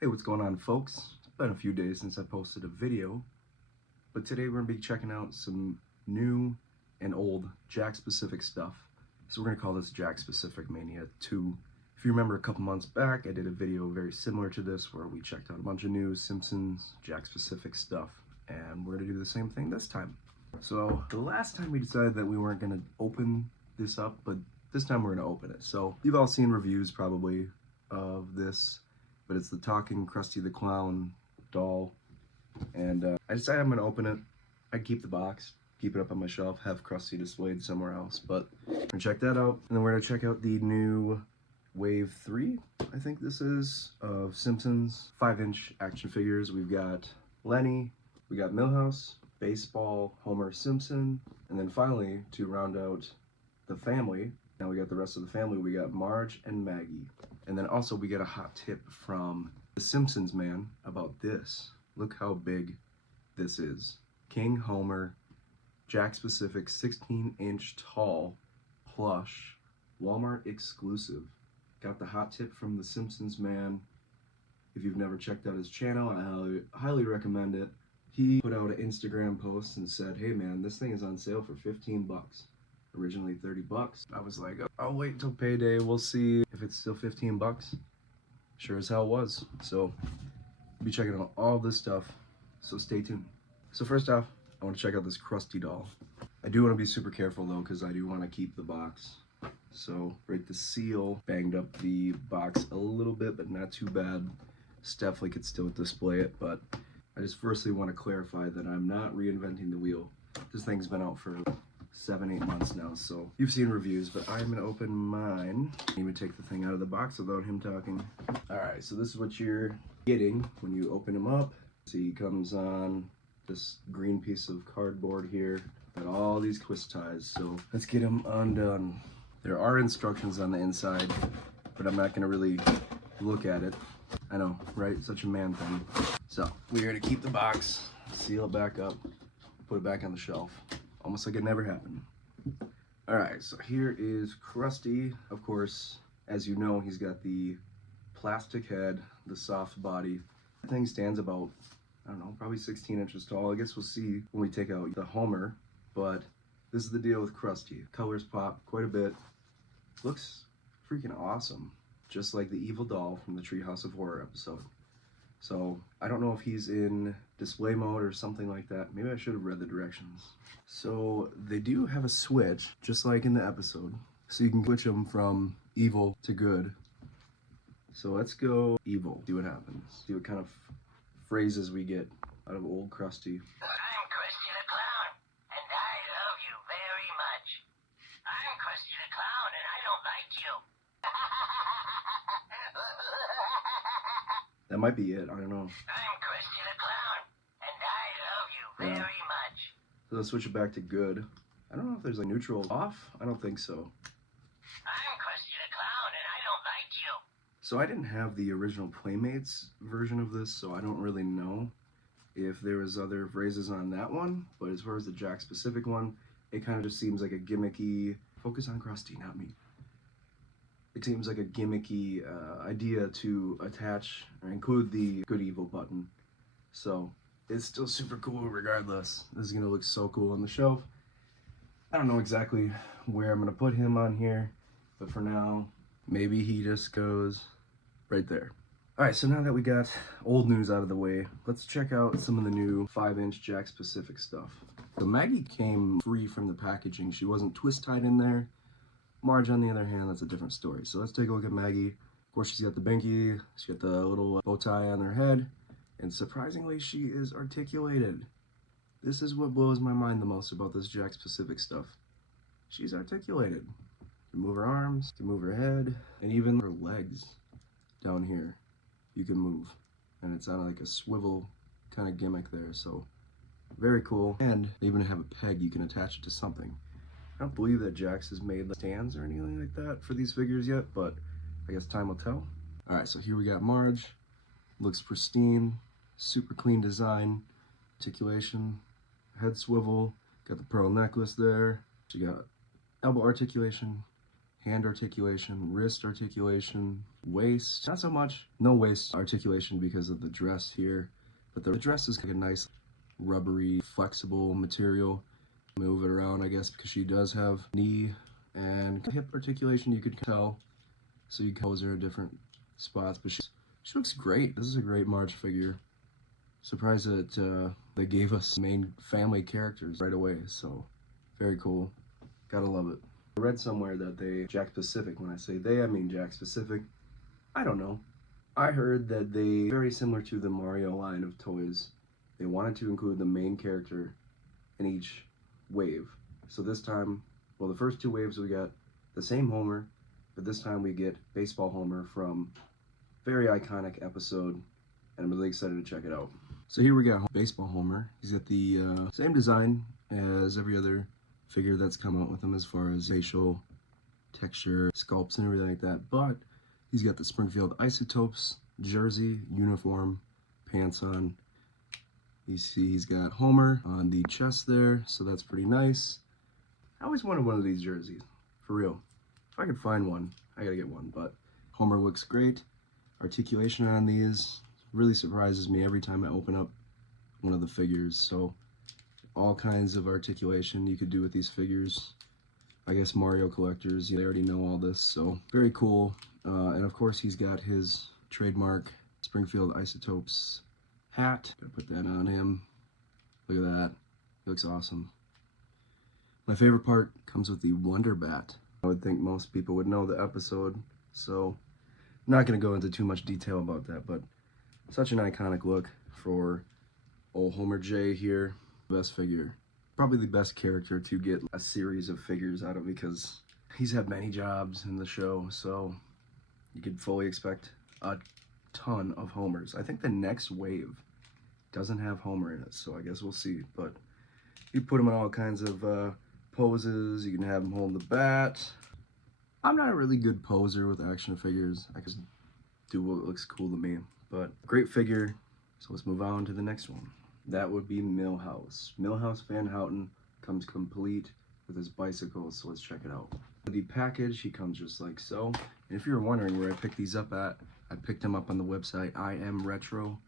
Hey, what's going on, folks? It's been a few days since I posted a video, but today we're going to be checking out some new and old Jakks specific stuff. So we're going to call this Jakks Specific Mania 2. If you remember a couple months back, I did a video very similar to this where we checked out a bunch of new Simpsons Jakks specific stuff, and we're going to do the same thing this time. So the last time we decided that we weren't going to open this up, but this time we're going to open it. So you've all seen reviews probably of this, but it's the talking Krusty the Clown doll, and I decided I'm going to open it. I'd keep the box, keep it up on my shelf, have Krusty displayed somewhere else, but we're going to check that out, and then we're going to check out the new Wave 3, I think this is, of Simpsons 5-inch action figures. We've got Lenny, we got Milhouse, Baseball, Homer Simpson, and then finally, to round out the family, now we got the rest of the family, we got Marge and Maggie. And then also we get a hot tip from the Simpsons man about this. Look how big this is. King Homer, Jakks specific 16-inch tall plush, Walmart exclusive. Got the hot tip from the Simpsons man. If you've never checked out his channel, I highly recommend it. He put out an Instagram post and said, hey man, this thing is on sale for 15 bucks. Originally 30 bucks. I was like, I'll wait until payday, we'll see if it's still 15 bucks. Sure as hell was. So I'll be checking out all this stuff, so stay tuned. So first off, I want to check out this Krusty doll. I do want to be super careful though, because I do want to keep the box. So right, the seal banged up the box a little bit, but not too bad. Definitely could still display it, but I just firstly want to clarify that I'm not reinventing the wheel. This thing's been out for 7-8 months now, so you've seen reviews, but I'm gonna open mine. I can't even take the thing out of the box without him talking. Alright, so this is what you're getting when you open him up. See, he comes on this green piece of cardboard here, got all these twist ties, so let's get him undone. There are instructions on the inside, but I'm not gonna really look at it. I know, right? Such a man thing. So we're gonna keep the box, seal it back up, put it back on the shelf. Almost like it never happened. Alright, so here is Krusty. Of course, as you know, he's got the plastic head, the soft body. The thing stands about, I don't know, probably 16 inches tall. I guess we'll see when we take out the Homer, but this is the deal with Krusty. Colors pop quite a bit. Looks freaking awesome. Just like the evil doll from the Treehouse of Horror episode. So I don't know if he's in display mode or something like that. Maybe I should have read the directions. So they do have a switch, just like in the episode. So you can switch them from evil to good. So let's go evil, see what happens. See what kind of phrases we get out of old Krusty. I'm Krusty the Clown, and I love you very much. I'm Krusty the Clown, and I don't like you. That might be it, I don't know. I'm Krusty the Clown, and I love you very much. So let's switch it back to good. I don't know if there's like neutral off. I don't think so. I'm Krusty the Clown, and I don't like you. So I didn't have the original Playmates version of this, so I don't really know if there was other phrases on that one. But as far as the Jakks specific one, it kind of just seems like a gimmicky, focus on Krusty, not me. It seems like a gimmicky idea to attach or include the good evil button. So it's still super cool regardless. This is gonna look so cool on the shelf. I don't know exactly where I'm gonna put him on here, but for now, maybe he just goes right there. Alright, so now that we got old news out of the way, let's check out some of the new 5-inch Jakks specific stuff. So Maggie came free from the packaging. She wasn't twist tied in there. Marge, on the other hand, that's a different story. So let's take a look at Maggie. Of course, she's got the binky, she's got the little bow tie on her head, and surprisingly, she is articulated. This is what blows my mind the most about this Jakks specific stuff. She's articulated. You can move her arms, you can move her head, and even her legs down here, you can move. And it's on like a swivel kind of gimmick there, so very cool. And they even have a peg you can attach it to something. I don't believe that Jakks has made stands or anything like that for these figures yet, but I guess time will tell. Alright, so here we got Marge. Looks pristine, super clean design, articulation, head swivel, got the pearl necklace there. She got elbow articulation, hand articulation, wrist articulation, waist. Not so much. No waist articulation because of the dress here. But the dress is like a nice rubbery, flexible material. Move it around, I guess, because she does have knee and hip articulation, you could tell. So you can pose her in different spots. But she looks great. This is a great Marge figure. Surprised that they gave us main family characters right away. So very cool. Gotta love it. I read somewhere that Jakks Pacific, when I say they, I mean Jakks Pacific. I don't know. I heard that they, very similar to the Mario line of toys, they wanted to include the main character in each wave. So this time, well, the first two waves we got the same Homer, but this time we get Baseball Homer from very iconic episode, and I'm really excited to check it out. So here we got Baseball Homer. He's got the same design as every other figure that's come out with him as far as facial texture, sculpts, and everything like that. But he's got the Springfield Isotopes jersey, uniform, pants on. You see he's got Homer on the chest there, so that's pretty nice. I always wanted one of these jerseys, for real. If I could find one, I gotta get one. But Homer looks great. Articulation on these really surprises me every time I open up one of the figures. So all kinds of articulation you could do with these figures. I guess Mario collectors, they already know all this, so very cool. And of course he's got his trademark Springfield Isotopes hat. Gotta put that on him. Look at that. He looks awesome. My favorite part comes with the Wonder Bat. I would think most people would know the episode, so I'm not gonna go into too much detail about that, but such an iconic look for old Homer J here. Best figure. Probably the best character to get a series of figures out of because he's had many jobs in the show, so you could fully expect a ton of Homers. I think the next wave doesn't have Homer in it, so I guess we'll see. But you put him in all kinds of poses. You can have him hold the bat. I'm not a really good poser with action figures. I just do what looks cool to me. But great figure. So let's move on to the next one. That would be Milhouse. Milhouse Van Houten comes complete with his bicycle, so let's check it out. The package, he comes just like so. And if you're wondering where I picked these up at, I picked them up on the website I Am Retro.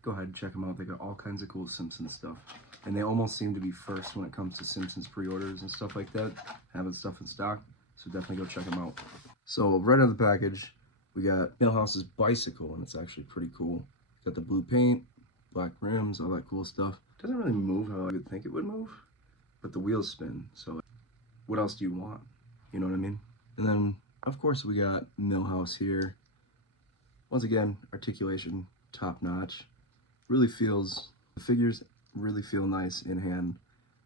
Go ahead and check them out. They got all kinds of cool Simpsons stuff. And they almost seem to be first when it comes to Simpsons pre-orders and stuff like that, having stuff in stock. So definitely go check them out. So right out of the package, we got Milhouse's bicycle, and it's actually pretty cool. Got the blue paint, black rims, all that cool stuff. Doesn't really move how I would think it would move, but the wheels spin, so what else do you want? You know what I mean? And then, of course, we got Milhouse here. Once again, articulation, top notch. Really feels, the figures really feel nice in hand.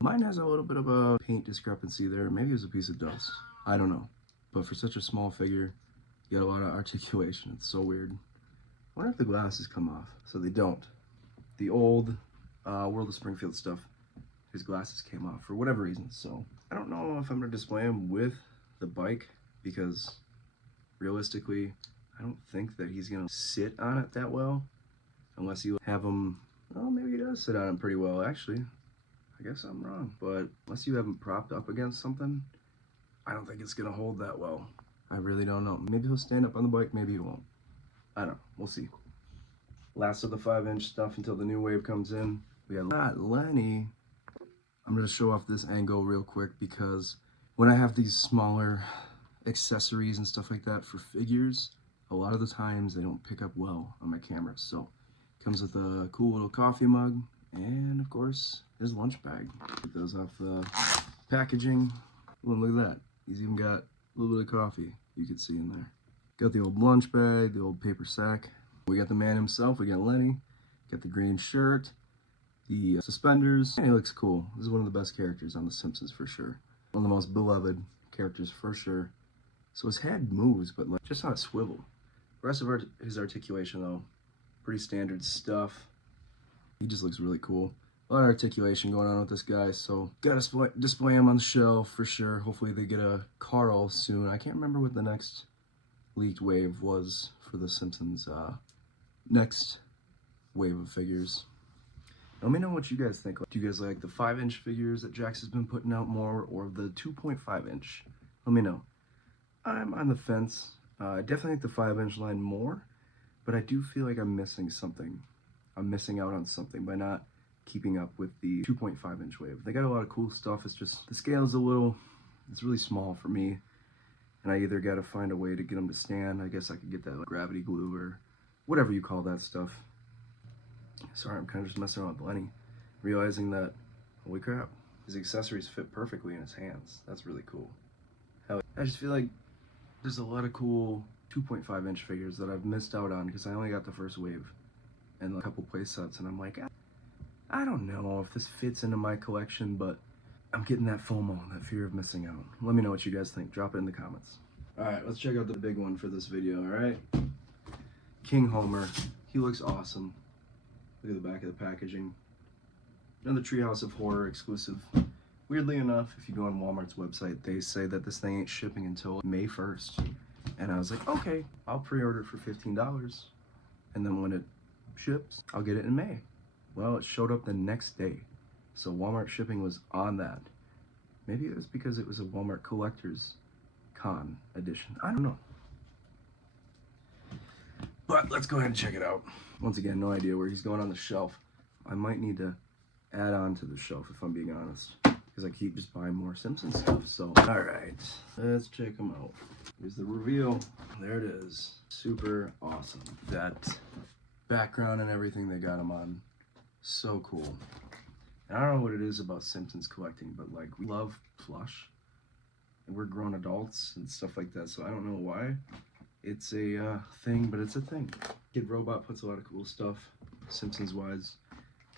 Mine has a little bit of a paint discrepancy there. Maybe it was a piece of dust. I don't know. But for such a small figure, you got a lot of articulation. It's so weird. I wonder if the glasses come off. So they don't. The old World of Springfield stuff, his glasses came off for whatever reason. So I don't know if I'm going to display him with the bike because realistically, I don't think that he's going to sit on it that well. Unless you have him, well, maybe he does sit on it pretty well, actually. I guess I'm wrong. But unless you have him propped up against something, I don't think it's going to hold that well. I really don't know. Maybe he'll stand up on the bike, maybe he won't. I don't know. We'll see. Last of the 5-inch stuff until the new wave comes in. We got Lenny. I'm going to show off this angle real quick because when I have these smaller accessories and stuff like that for figures, a lot of the times they don't pick up well on my camera. So it comes with a cool little coffee mug and, of course, his lunch bag. Get those off the packaging. Well, look at that. He's even got a little bit of coffee you can see in there. Got the old lunch bag, the old paper sack. We got the man himself, we got Lenny. Got the green shirt, the suspenders, and he looks cool. This is one of the best characters on The Simpsons for sure. One of the most beloved characters for sure. So his head moves, but like just on a swivel. The rest of his articulation though, pretty standard stuff. He just looks really cool. A lot of articulation going on with this guy, so gotta display him on the shelf for sure. Hopefully they get a Carl soon. I can't remember what the next leaked wave was for the Simpsons next wave of figures. Let me know what you guys think. Do you guys like the 5-inch figures that Jakks has been putting out more or the 2.5-inch? Let me know. I'm on the fence. I definitely like the 5-inch line more, but I do feel like I'm missing something. I'm missing out on something by not keeping up with the 2.5-inch wave. They got a lot of cool stuff. It's just the scale's it's really small for me, and I either got to find a way to get them to stand. I guess I could get that like gravity glue or whatever you call that stuff. Sorry, I'm kind of just messing around with Lenny, realizing that, holy crap, his accessories fit perfectly in his hands. That's really cool. Hell, I just feel like there's a lot of cool 2.5-inch figures that I've missed out on because I only got the first wave and a couple play sets, and I'm like, I don't know if this fits into my collection, but I'm getting that FOMO, that fear of missing out. Let me know what you guys think. Drop it in the comments. Alright, let's check out the big one for this video, alright? King Homer. He looks awesome. Look at the back of the packaging. Another Treehouse of Horror exclusive. Weirdly enough, if you go on Walmart's website, they say that this thing ain't shipping until May 1st. And I was like, okay, I'll pre-order it for $15. And then when it ships, I'll get it in May. Well, it showed up the next day. So Walmart shipping was on that. Maybe it was because it was a Walmart Collectors Con edition. I don't know. But let's go ahead and check it out. Once again, no idea where he's going on the shelf. I might need to add on to the shelf if I'm being honest, because I keep just buying more Simpsons stuff. So, alright, let's check them out. Here's the reveal. There it is. Super awesome. That background and everything they got him on. So cool. And I don't know what it is about Simpsons collecting, but like, we love plush. And we're grown adults and stuff like that, so I don't know why. It's a thing, but it's a thing. Kid Robot puts a lot of cool stuff, Simpsons-wise.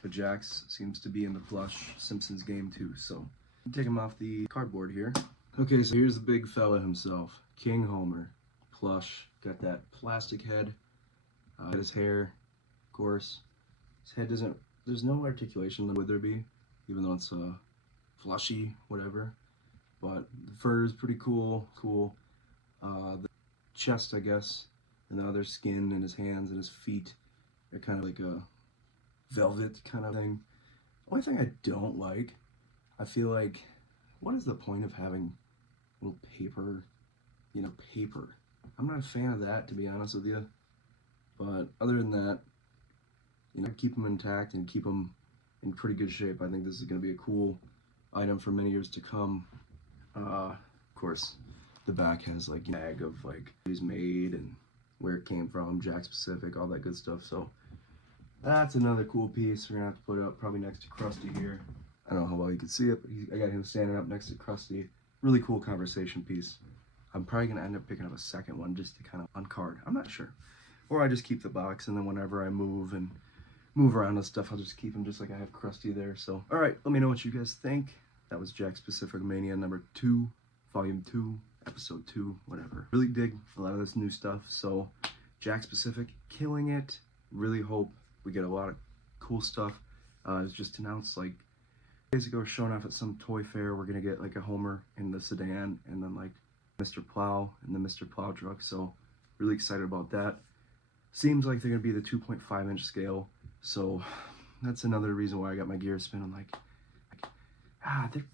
But Jakks seems to be in the plush Simpsons game too, so take him off the cardboard here. Okay, so here's the big fella himself, King Homer, plush. Got that plastic head, got his hair, of course. His head doesn't, there's no articulation would there be, even though it's flushy, whatever. But the fur is pretty cool. The chest, I guess, and the other skin and his hands and his feet are kind of like a velvet kind of thing. Only thing I don't like, I feel like, what is the point of having little paper, paper? I'm not a fan of that, to be honest with you. But other than that, keep them intact and keep them in pretty good shape. I think this is going to be a cool item for many years to come. Of course, the back has like a tag of like who's made and where it came from, Jakks specific, all that good stuff. So that's another cool piece we're gonna have to put up probably next to Krusty here. I don't know how well you can see it, but I got him standing up next to Krusty. Really cool conversation piece. I'm probably gonna end up picking up a second one just to kind of uncard. I'm not sure. Or I just keep the box, and then whenever I move around and stuff, I'll just keep them just like I have Krusty there. So, all right, let me know what you guys think. That was Jakks Specific Mania number 2, volume 2, episode 2, whatever. Really dig a lot of this new stuff. So, Jakks Specific, killing it. Really hope we get a lot of cool stuff. It was just announced like days ago, showing off at some toy fair. We're gonna get like a Homer in the sedan, and then like Mr. Plow in the Mr. Plow truck. So, really excited about that. Seems like they're gonna be the 2.5-inch scale. So, that's another reason why I got my gears spinning. Like they're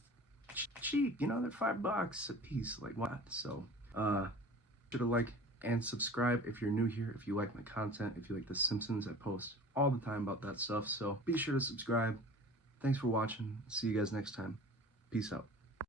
cheap, they're $5 a piece, like what? So should have like and subscribe if you're new here, if you like my content, if you like the Simpsons. I post all the time about that stuff, so be sure to subscribe. Thanks for watching. See you guys next time. Peace out.